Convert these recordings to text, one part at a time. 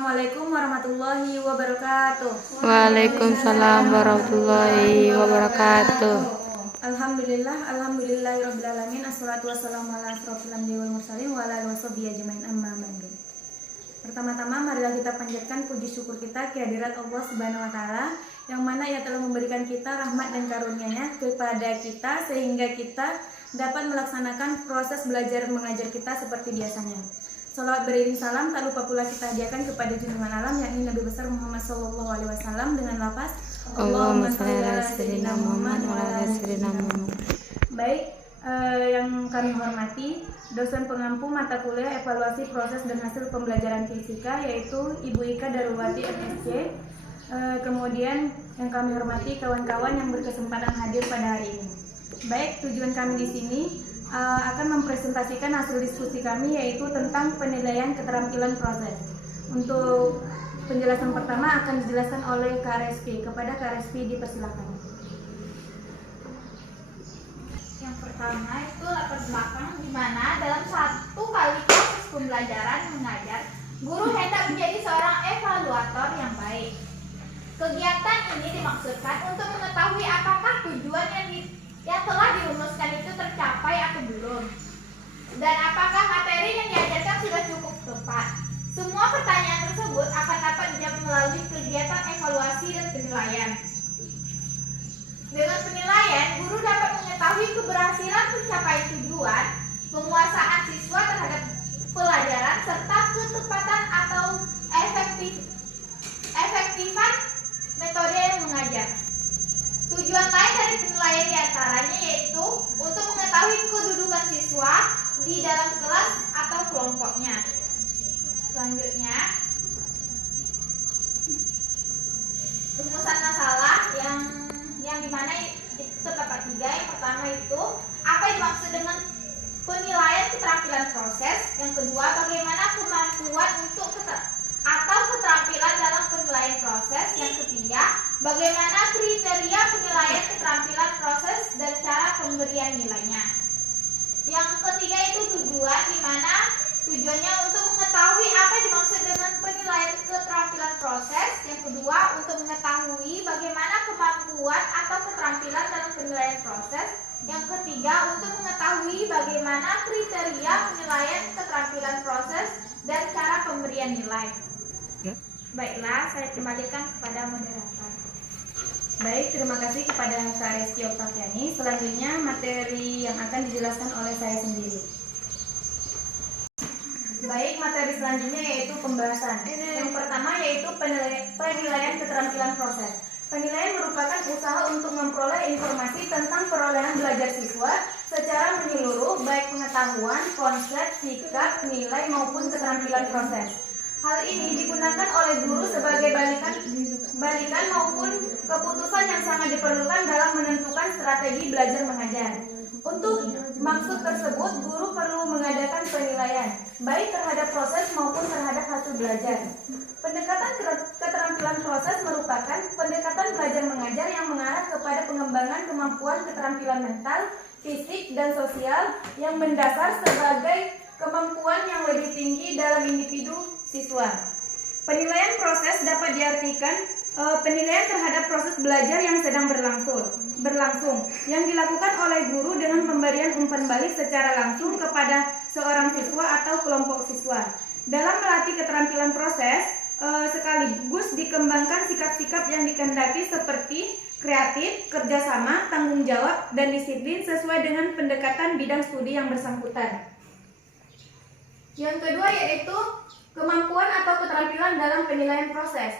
Assalamualaikum warahmatullahi wabarakatuh. Waalaikumsalam warahmatullahi wabarakatuh. Alhamdulillahirabbil alamin. Assalatu wassalamu ala asrofil anbiya'i wal mursalin wa ala alihi washabihi ajmain, amma ba'du. Pertama-tama marilah kita panjatkan puji syukur kita kehadirat Allah Subhanahu wa taala yang mana Ia telah memberikan kita rahmat dan karunia-Nya kepada kita sehingga kita dapat melaksanakan proses belajar mengajar kita seperti biasanya. Salawat beriring salam tak lupa pula kita hadiahkan kepada junjungan alam yakni Nabi besar Muhammad SAW dengan lafaz Allahumma shalli ala sayyidina Muhammad wa ala sayyidina Muhammad. Baik, yang kami hormati dosen pengampu mata kuliah evaluasi proses dan hasil pembelajaran fisika yaitu Ibu Ika Darulwati MSc. Kemudian yang kami hormati kawan-kawan yang berkesempatan hadir pada hari ini. Baik, tujuan kami di sini akan mempresentasikan hasil diskusi kami yaitu tentang penilaian keterampilan proses. Untuk penjelasan pertama akan dijelaskan oleh Kak Respi. Kepada Kak Respi dipersilakan. Yang pertama itu latar belakang di mana dalam satu kali proses pembelajaran mengajar, guru hendak menjadi seorang evaluator yang baik. Kegiatan ini dimaksudkan untuk mengetahui apakah tujuan yang telah dirumuskan itu tercapai atau belum, dan apakah materi yang diajarkan sudah cukup tepat. Semua pertanyaan tersebut akan dapat dijawab melalui kegiatan evaluasi dan penilaian. Dengan penilaian, guru dapat mengetahui keberhasilan pencapaian tujuan, penguasaan siswa terhadap pelajaran, serta ketepatan atau efektifan metode mengajar. Tujuan lain dari penilaian diantaranya yaitu untuk mengetahui kedudukan siswa di dalam kelas atau kelompoknya. Selanjutnya, rumusan masalah yang dimana itu terdapat 3. Yang pertama itu apa yang dimaksud dengan penilaian keterampilan proses. Yang kedua, bagaimana kemampuan untuk atau keterampilan dalam penilaian proses. Yang ketiga, bagaimana kriteria penilaian keterampilan proses dan cara pemberian nilainya. Yang ketiga itu tujuan, di mana tujuannya untuk mengetahui apa yang dimaksud dengan penilaian keterampilan proses. Yang kedua, untuk mengetahui bagaimana kemampuan atau keterampilan dalam penilaian proses. Yang ketiga, untuk mengetahui bagaimana kriteria penilaian keterampilan proses dan cara pemberian nilai. Baiklah, saya kembalikan kepada moderator. Baik, terima kasih kepada Kak Reski Oktaviani. Selanjutnya materi yang akan dijelaskan oleh saya sendiri. Baik, materi selanjutnya yaitu pembahasan. Yang pertama yaitu penilaian keterampilan proses. Penilaian merupakan usaha untuk memperoleh informasi tentang perolehan belajar siswa secara menyeluruh, baik pengetahuan, konsep, sikap, nilai maupun keterampilan proses. Hal ini digunakan oleh guru sebagai balikan maupun keputusan yang sangat diperlukan dalam menentukan strategi belajar mengajar. Untuk maksud tersebut, guru perlu mengadakan penilaian, baik terhadap proses maupun terhadap hasil belajar. Pendekatan keterampilan proses merupakan pendekatan belajar mengajar yang mengarah kepada pengembangan kemampuan keterampilan mental, fisik, dan sosial yang mendasar sebagai kemampuan yang lebih tinggi dalam individu siswa. Penilaian proses dapat diartikan penilaian terhadap proses belajar yang sedang berlangsung yang dilakukan oleh guru dengan pemberian umpan balik secara langsung kepada seorang siswa atau kelompok siswa. Dalam melatih keterampilan proses, sekaligus dikembangkan sikap-sikap yang dikehendaki seperti kreatif, kerjasama, tanggung jawab, dan disiplin sesuai dengan pendekatan bidang studi yang bersangkutan. Yang kedua yaitu kemampuan atau keterampilan dalam penilaian proses.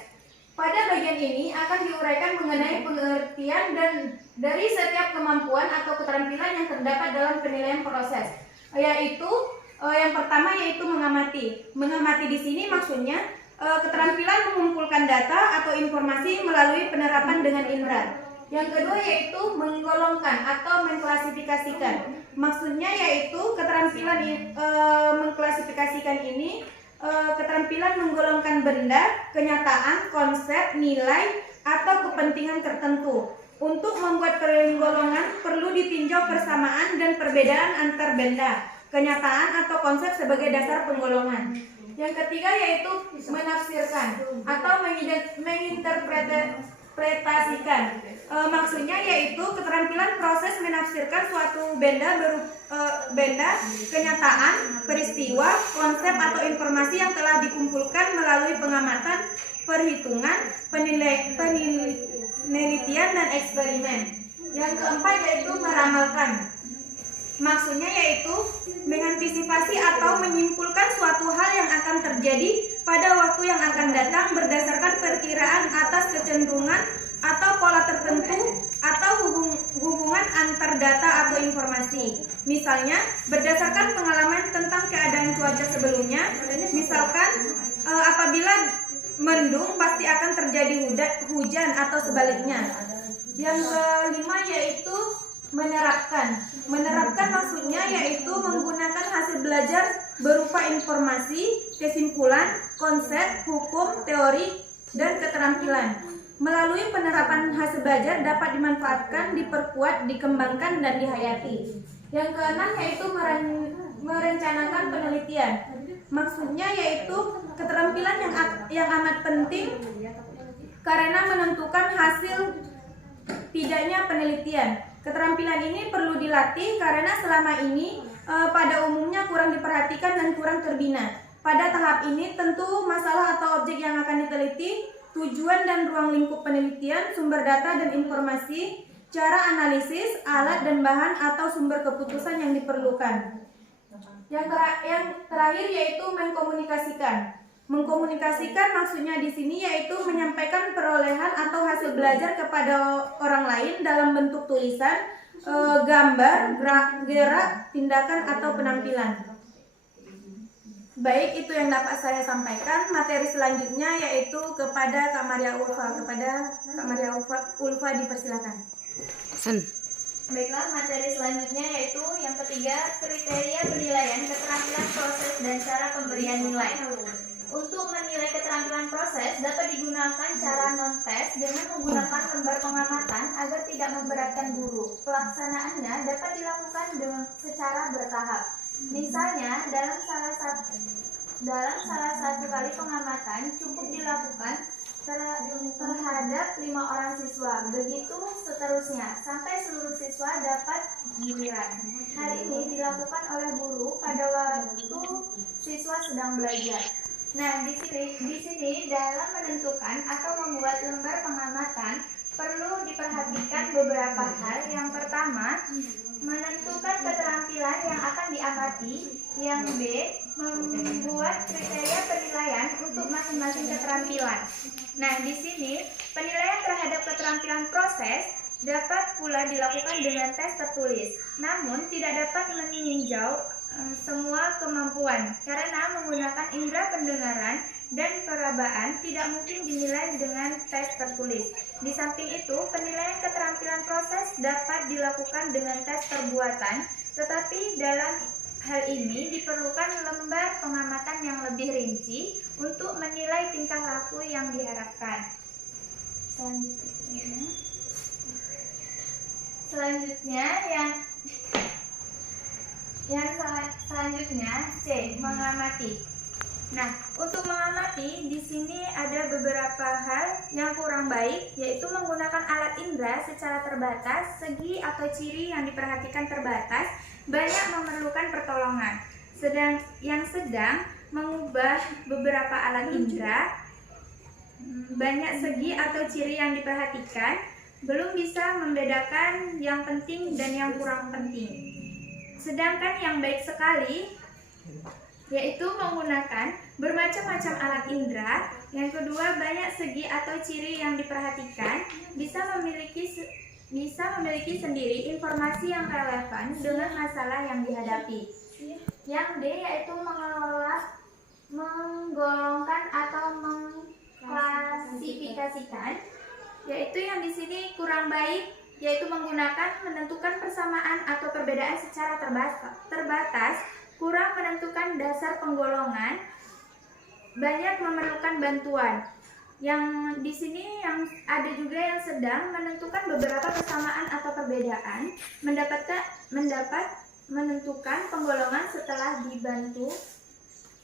Pada bagian ini akan diuraikan mengenai pengertian dan dari setiap kemampuan atau keterampilan yang terdapat dalam penilaian proses. Yaitu yang pertama yaitu mengamati. Mengamati di sini maksudnya keterampilan mengumpulkan data atau informasi melalui penerapan dengan indera. Yang kedua yaitu menggolongkan atau mengklasifikasikan. Maksudnya yaitu keterampilan mengklasifikasikan ini keterampilan menggolongkan benda, kenyataan, konsep, nilai, atau kepentingan tertentu. Untuk membuat penggolongan perlu ditinjau persamaan dan perbedaan antar benda, kenyataan atau konsep sebagai dasar penggolongan. Yang ketiga yaitu menafsirkan atau menginterpretasikan. Maksudnya yaitu keterampilan proses menafsirkan suatu benda, kenyataan, peristiwa, konsep atau informasi yang telah dikumpulkan melalui pengamatan, perhitungan, penelitian dan eksperimen. Yang keempat yaitu meramalkan. Maksudnya yaitu mengantisipasi atau menyimpulkan suatu hal yang akan terjadi pada waktu yang akan datang berdasarkan perkiraan atas kecenderungan atau pola tertentu atau hubungan antar data atau informasi. Misalnya, berdasarkan pengalaman tentang keadaan cuaca sebelumnya, misalkan apabila mendung pasti akan terjadi hujan atau sebaliknya. Yang kelima yaitu menerapkan. Menerapkan maksudnya yaitu menggunakan hasil belajar berupa informasi, kesimpulan, konsep, hukum, teori, dan keterampilan. Melalui penerapan hasil belajar dapat dimanfaatkan, diperkuat, dikembangkan, dan dihayati. Yang keenam yaitu merencanakan penelitian. Maksudnya yaitu keterampilan yang amat penting karena menentukan hasil tidaknya penelitian. Keterampilan ini perlu dilatih karena selama ini pada umumnya kurang diperhatikan dan kurang terbina. Pada tahap ini tentu masalah atau objek yang akan diteliti, tujuan dan ruang lingkup penelitian, sumber data dan informasi, cara analisis, alat dan bahan atau sumber keputusan yang diperlukan. Yang terakhir yaitu mengkomunikasikan. Mengkomunikasikan maksudnya di sini yaitu menyampaikan perolehan atau hasil belajar kepada orang lain dalam bentuk tulisan, gambar, gerak, tindakan atau penampilan. Baik, itu yang dapat saya sampaikan. Materi selanjutnya yaitu kepada Kak Maria Ulfa. Kepada Kak Maria Ulfa dipersilakan. Baiklah, materi selanjutnya yaitu yang ketiga, kriteria penilaian keterampilan proses dan cara pemberian nilai. Untuk menilai keterampilan proses dapat digunakan cara non-tes dengan menggunakan lembar pengamatan agar tidak memberatkan guru. Pelaksanaannya dapat dilakukan secara bertahap. Misalnya, dalam salah satu kali pengamatan cukup dilakukan terhadap 5 orang siswa. Begitu seterusnya sampai seluruh siswa dapat giliran. Hal ini dilakukan oleh guru pada waktu siswa sedang belajar. Nah, di sini dalam menentukan atau membuat lembar pengamatan perlu diperhatikan beberapa hal. Yang pertama, menentukan keterampilan yang akan diamati. Yang B, membuat kriteria penilaian untuk masing-masing keterampilan. Nah, di sini penilaian terhadap keterampilan proses dapat pula dilakukan dengan tes tertulis. Namun tidak dapat meninjau semua kemampuan karena menggunakan indera pendengaran dan perabaan tidak mungkin dinilai dengan tes tertulis. Di samping itu, penilaian keterampilan proses dapat dilakukan dengan tes perbuatan, tetapi dalam hal ini diperlukan lembar pengamatan yang lebih rinci untuk menilai tingkah laku yang diharapkan. Selanjutnya C, mengamati. Nah, untuk mengamati di sini ada beberapa hal yang kurang baik, yaitu menggunakan alat indera secara terbatas, segi atau ciri yang diperhatikan terbatas, banyak memerlukan pertolongan. Sedang mengubah beberapa alat indera, banyak segi atau ciri yang diperhatikan, belum bisa membedakan yang penting dan yang kurang penting. Sedangkan yang baik sekali yaitu menggunakan bermacam-macam alat indera. Yang kedua, banyak segi atau ciri yang diperhatikan, bisa memiliki sendiri informasi yang relevan dengan masalah yang dihadapi. Yang D yaitu menggolongkan atau mengklasifikasikan, yaitu yang di sini kurang baik, yaitu menentukan persamaan atau perbedaan secara terbatas, kurang menentukan dasar penggolongan, banyak memerlukan bantuan. Yang di sini yang ada juga yang sedang menentukan beberapa persamaan atau perbedaan, mendapat menentukan penggolongan setelah dibantu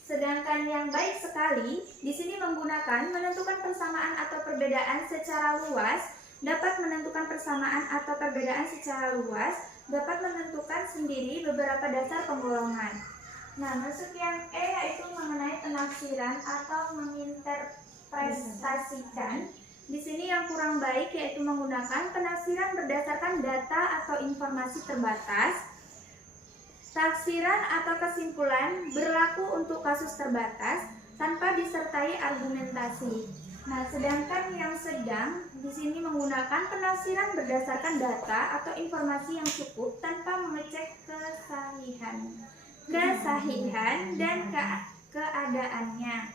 Sedangkan yang baik sekali di sini menggunakan menentukan persamaan atau perbedaan secara luas, dapat menentukan persamaan atau perbedaan secara luas, dapat menentukan sendiri beberapa dasar penggolongan. Nah, masuk yang E yaitu mengenai penafsiran atau menginterpretasikan. Di sini yang kurang baik yaitu menggunakan penafsiran berdasarkan data atau informasi terbatas. Tafsiran atau kesimpulan berlaku untuk kasus terbatas tanpa disertai argumentasi. Nah, sedangkan yang sedang di sini menggunakan penafsiran berdasarkan data atau informasi yang cukup tanpa mengecek kesahihan dan keadaannya.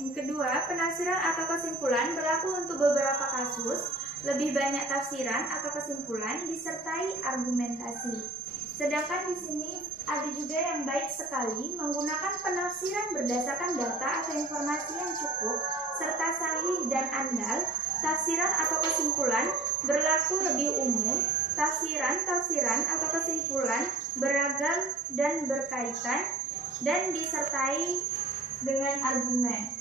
Yang kedua, penafsiran atau kesimpulan berlaku untuk beberapa kasus, lebih banyak tafsiran atau kesimpulan disertai argumentasi. Sedangkan di sini ada juga yang baik sekali menggunakan penafsiran berdasarkan data atau informasi yang cukup serta sahih dan andal. Tafsiran atau kesimpulan berlaku lebih umum. Tafsiran atau kesimpulan beragam dan berkaitan dan disertai dengan argumen.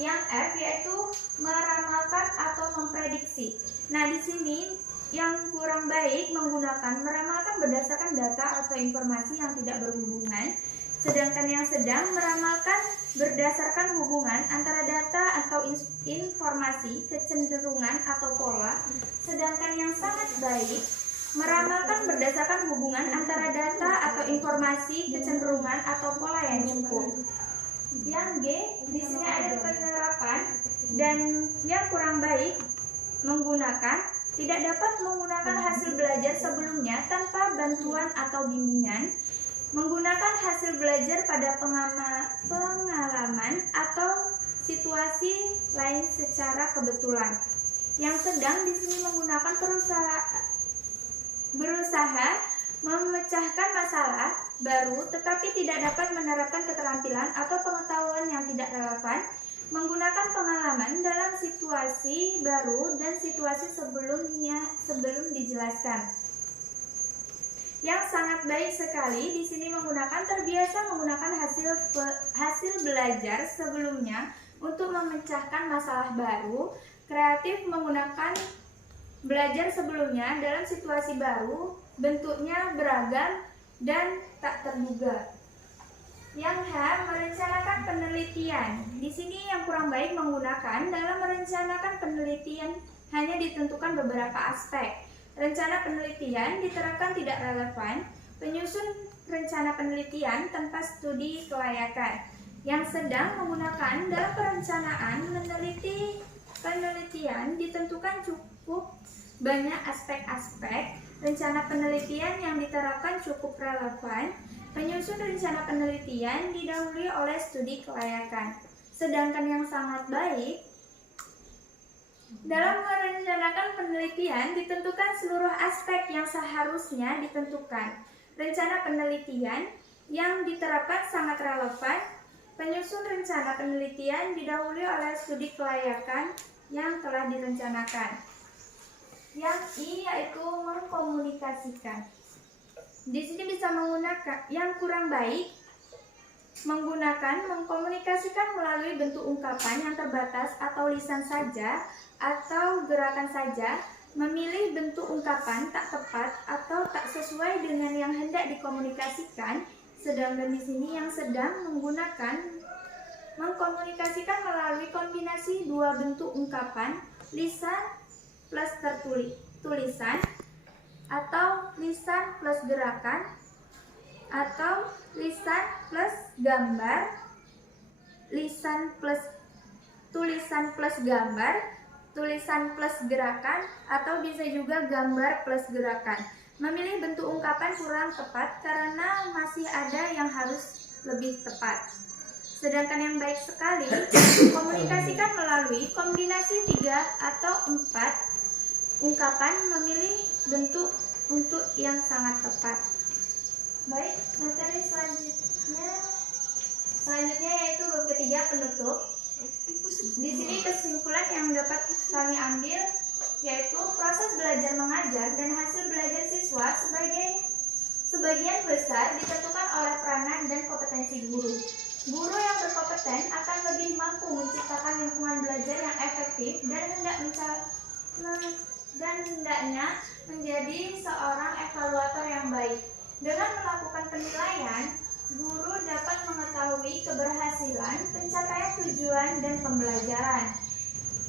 Yang F yaitu meramalkan atau memprediksi. Nah, di sini yang kurang baik menggunakan meramalkan berdasarkan data atau informasi yang tidak berhubungan, sedangkan yang sedang meramalkan berdasarkan hubungan antara data atau informasi, kecenderungan atau pola, sedangkan yang sangat baik meramalkan berdasarkan hubungan antara data atau informasi, kecenderungan atau pola yang cukup. Yang G di sini ada penerapan, dan yang kurang baik menggunakan tidak dapat menggunakan hasil belajar sebelumnya tanpa bantuan atau bimbingan, menggunakan hasil belajar pada pengalaman atau situasi lain secara kebetulan. Yang sedang di sini menggunakan berusaha memecahkan masalah baru tetapi tidak dapat menerapkan keterampilan atau pengetahuan yang tidak relevan, menggunakan pengalaman dalam situasi baru dan situasi sebelum dijelaskan. Yang sangat baik sekali di sini menggunakan terbiasa menggunakan hasil belajar sebelumnya untuk memecahkan masalah baru, kreatif menggunakan belajar sebelumnya dalam situasi baru, bentuknya beragam dan tak terduga. Yang H, merencanakan penelitian. Di sini yang kurang baik menggunakan dalam merencanakan penelitian hanya ditentukan beberapa aspek. Rencana penelitian diterapkan tidak relevan, penyusun rencana penelitian tanpa studi kelayakan. Yang sedang menggunakan dalam perencanaan penelitian ditentukan cukup banyak aspek-aspek. Rencana penelitian yang diterapkan cukup relevan. Penyusun rencana penelitian didahului oleh studi kelayakan. Sedangkan yang sangat baik, dalam merencanakan penelitian ditentukan seluruh aspek yang seharusnya ditentukan. Rencana penelitian yang diterapkan sangat relevan. Penyusun rencana penelitian didahului oleh studi kelayakan yang telah direncanakan. Yang I yaitu mengkomunikasikan. Di sini bisa menggunakan yang kurang baik menggunakan mengkomunikasikan melalui bentuk ungkapan yang terbatas atau lisan saja atau gerakan saja, memilih bentuk ungkapan tak tepat atau tak sesuai dengan yang hendak dikomunikasikan. Sedangkan di sini yang sedang menggunakan mengkomunikasikan melalui kombinasi dua bentuk ungkapan, lisan plus tulisan, atau lisan plus gerakan, atau lisan plus gambar, lisan plus tulisan plus gambar, tulisan plus gerakan, atau bisa juga gambar plus gerakan. Memilih bentuk ungkapan kurang tepat karena masih ada yang harus lebih tepat. Sedangkan yang baik sekali, komunikasikan melalui kombinasi 3 atau 4 ungkapan, memilih bentuk untuk yang sangat tepat. Baik, materi selanjutnya yaitu bab ketiga, penutup. Di sini kesimpulan yang dapat kami ambil yaitu proses belajar mengajar dan hasil belajar siswa sebagian besar ditentukan oleh peranan dan kompetensi kompetensi guru. Guru yang berkompeten akan lebih mampu menciptakan lingkungan belajar yang efektif dan hendaknya menjadi seorang evaluator yang baik. Dengan melakukan penilaian, guru dapat mengetahui keberhasilan, pencapaian tujuan, dan pembelajaran.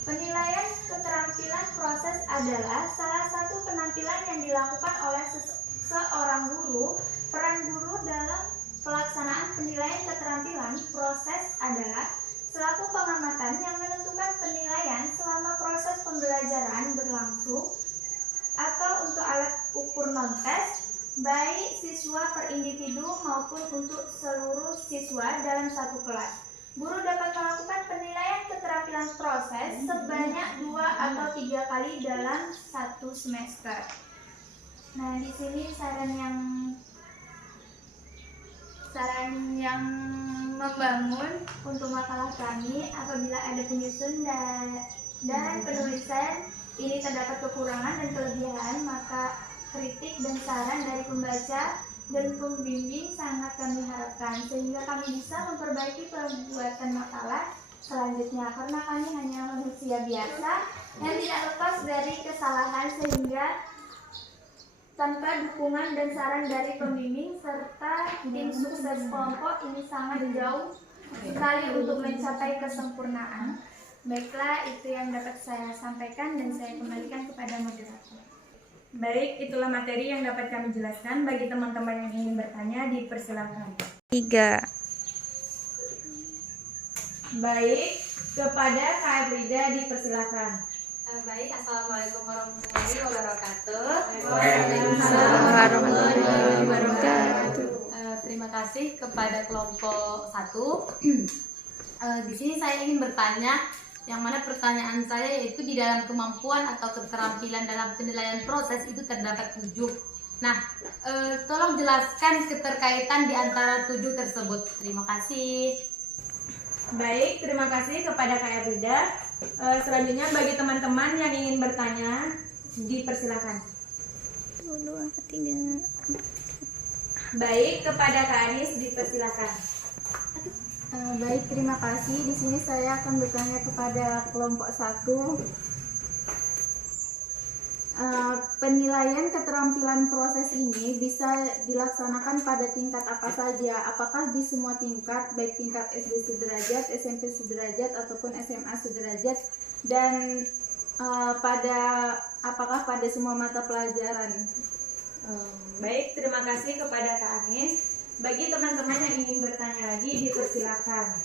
Penilaian keterampilan proses adalah salah satu penampilan yang dilakukan oleh seorang guru. Peran guru dalam pelaksanaan penilaian keterampilan proses adalah selaku pengamatan yang menentukan penilaian selama proses pembelajaran berlangsung atau untuk alat ukur non-tes, baik siswa per individu maupun untuk seluruh siswa dalam satu kelas. Guru dapat melakukan penilaian keterampilan proses sebanyak 2 atau 3 kali dalam satu semester. Nah, di sini saran yang membangun untuk makalah kami. Apabila ada penyusun dan penulisan ini terdapat kekurangan dan kelebihan, maka kritik dan saran dari pembaca dan pembimbing sangat kami harapkan sehingga kami bisa memperbaiki pembuatan makalah selanjutnya, karena kami hanya manusia biasa yang tidak lepas dari kesalahan, sehingga tanpa dukungan dan saran dari pembimbing serta tim sukses kelompok ini sangat jauh sekali untuk mencapai kesempurnaan. Baiklah, itu yang dapat saya sampaikan dan saya kembalikan kepada moderator. Baik, itulah materi yang dapat kami jelaskan. Bagi teman-teman yang ingin bertanya, dipersilakan. 3. Baik, kepada Kak Frida dipersilakan. Baik, assalamualaikum warahmatullahi wabarakatuh. Waalaikumsalam warahmatullahi wabarakatuh. Terima kasih kepada kelompok 1. Di sini saya ingin bertanya, yang mana pertanyaan saya yaitu di dalam kemampuan atau keterampilan dalam penilaian proses itu terdapat 7. Nah, tolong jelaskan keterkaitan di antara 7 tersebut. Terima kasih. Baik, terima kasih kepada Kak Frida. Selanjutnya bagi teman-teman yang ingin bertanya, dipersilakan. 2, 3. Baik, kepada Kak Anis dipersilakan. Baik, terima kasih. Di sini saya akan bertanya kepada kelompok 1. Penilaian keterampilan proses ini bisa dilaksanakan pada tingkat apa saja? Apakah di semua tingkat, baik tingkat SD sederajat, SMP sederajat, ataupun SMA sederajat? Dan apakah pada semua mata pelajaran? Baik, terima kasih kepada Kak Anis. Bagi teman-teman yang ingin bertanya lagi, dipersilakan.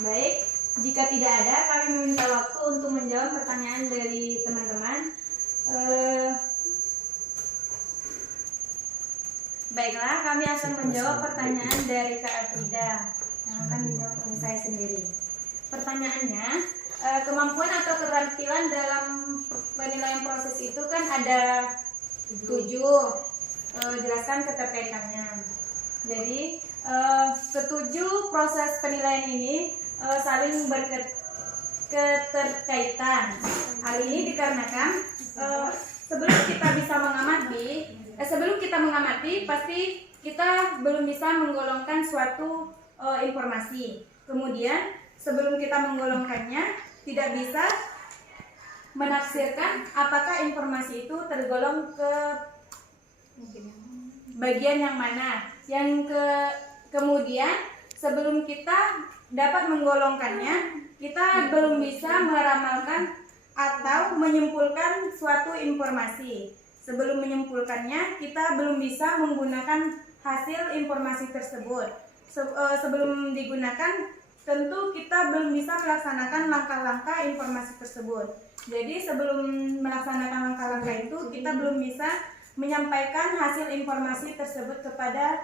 Baik, jika tidak ada, kami meminta waktu untuk menjawab pertanyaan dari teman-teman. Baiklah, kami akan menjawab pertanyaan dari Kak Frida yang akan dijawab oleh saya sendiri. Pertanyaannya, kemampuan atau keterampilan dalam penilaian proses itu kan ada 7. Jelaskan keterkaitannya. Jadi, ketujuh proses penilaian ini saling berketerkaitan. Hal ini dikarenakan sebelum kita mengamati, pasti kita belum bisa menggolongkan suatu informasi. Kemudian sebelum kita menggolongkannya, tidak bisa menafsirkan apakah informasi itu tergolong ke bagian yang mana. Kemudian sebelum kita dapat menggolongkannya, kita belum bisa meramalkan atau menyimpulkan suatu informasi. Sebelum menyimpulkannya, kita belum bisa menggunakan hasil informasi tersebut. Sebelum digunakan, tentu kita belum bisa melaksanakan langkah-langkah informasi tersebut. Jadi sebelum melaksanakan langkah-langkah itu, kita belum bisa menyampaikan hasil informasi tersebut kepada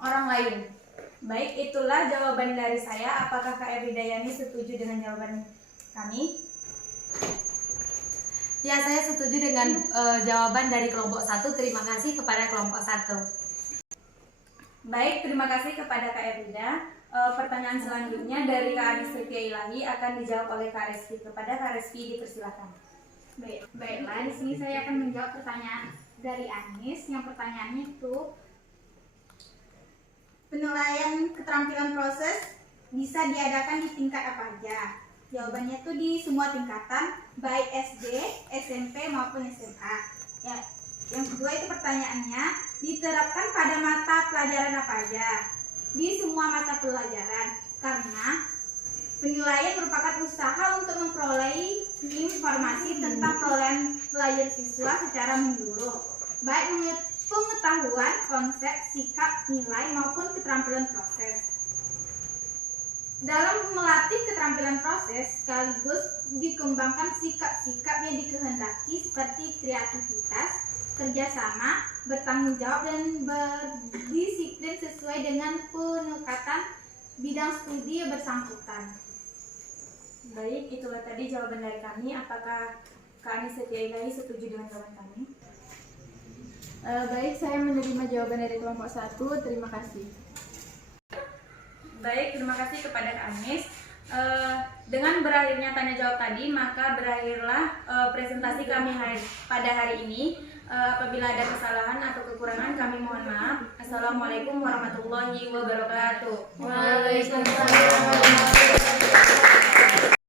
orang lain. Baik, itulah jawaban dari saya. Apakah Kak Eridayani setuju dengan jawaban kami? Ya, saya setuju dengan jawaban dari kelompok 1. Terima kasih kepada kelompok 1. Baik, terima kasih kepada Kak Erida. Pertanyaan selanjutnya dari Kak Anis Setia Ilahi akan dijawab oleh Kak Reski. Kepada Kak Reski, dipersilakan. Baiklah, di sini saya akan menjawab pertanyaan dari Anis. Yang pertanyaannya itu, penilaian keterampilan proses bisa diadakan di tingkat apa aja? Jawabannya tuh di semua tingkatan, baik SD, SMP maupun SMA. Ya, yang kedua itu pertanyaannya, diterapkan pada mata pelajaran apa aja? Di semua mata pelajaran, karena penilaian merupakan usaha untuk memperoleh informasi tentang perolehan pelajar siswa secara menyeluruh, baik pengetahuan, konsep, sikap, nilai maupun keterampilan proses. Dalam melatih keterampilan proses, sekaligus dikembangkan sikap-sikap yang dikehendaki seperti kreativitas, kerjasama, bertanggung jawab, dan berdisiplin sesuai dengan penekatan bidang studi yang bersangkutan. Baik, itulah tadi jawaban dari kami. Apakah Kak Anis Setiaigai setuju dengan jawaban kami? Baik, saya menerima jawaban dari kelompok 1. Terima kasih. Baik, terima kasih kepada Kak Anis. Dengan berakhirnya tanya jawab tadi, maka berakhirlah presentasi kami pada hari ini. Apabila ada kesalahan atau kekurangan, kami mohon maaf. Assalamualaikum warahmatullahi wabarakatuh. Waalaikumsalam.